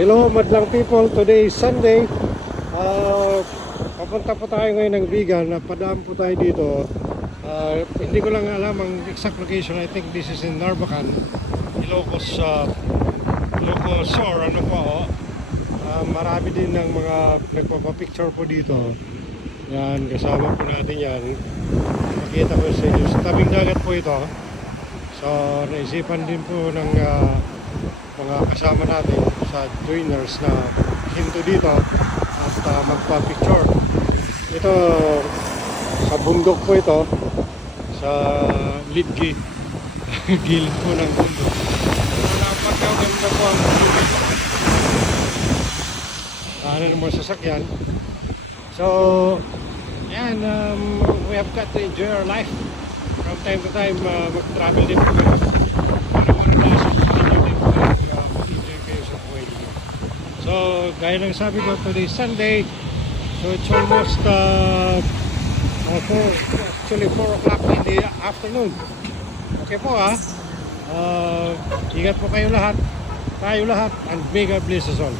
Hello madlang people, today is Sunday. Papunta po tayo ngayon ng Vigan. Napadaan po tayo dito. Hindi ko lang alam ang exact location. I think this is in Narvacan, Ilocos Sur. Ano po, marami din ng mga nagpapapicture po dito. Yan, kasama po natin yan. Makita ko sa inyo, sa tabing dagat po ito. So naisipan din po ng mga kasama natin sa joiners na hinto dito at magpa-picture. Ito sa bundok po ito, sa Lidgi. Gilid po ng bundok. Napakaganda po ang bundok. Ano naman sasakyan. So yan, we have got to enjoy our life. From time to time mag-travel din po kayo. So, gaya ng sabi ko, today is Sunday. So, it's almost 4 o'clock in the afternoon. Okay po ingat po kayo lahat. Tayo lahat. And may God bless us all.